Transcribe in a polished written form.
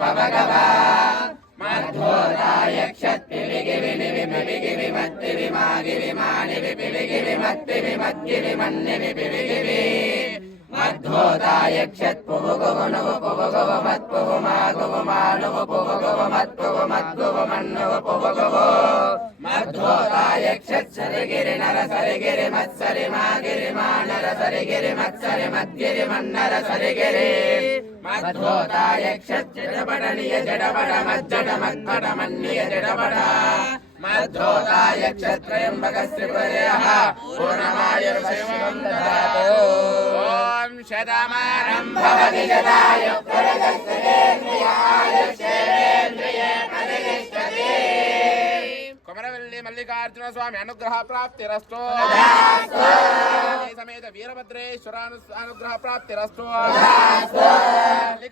పవగవ మధ్యోదాయ క్షత్పివిగి వినివి పివిగి విమత్తి విమాగి విమాని విపివిగి విమత్తి విమత్తి విమన్ని విపివిగి మధ్యోదాయ క్షత్పువుగవనవ పువగవ మత్పువు మాగవ మానవ పువగవ మత్పువ మద్గువ మన్నవ పువగవ మధ్యోదాయ క్షత్సరిగిరి నర సరిగిరి మత్సరి మాగిరి మానర సరిగిరి మత్సరి మద్గిరి మన్నర సరిగిరి మధ్యోదాయ క్షత్జడబడనియ జడబడ మజ్జడ మద్భడ మన్నియ జడబడ మధ్యోదాయ క్షత్రయంబకస్త్రిపదయః పూర్ణమాయుర్శివం దదాతు ఓం శతమానం భవతి శతాయుః ప్రతిష్టతే కొమరవెల్లి మల్లికార్జున స్వామి అనుగ్రహ ప్రాప్తిరస్తు సమేత వీరభద్రేశ్వర అనుగ్రహ ప్రాప్తిరస్తు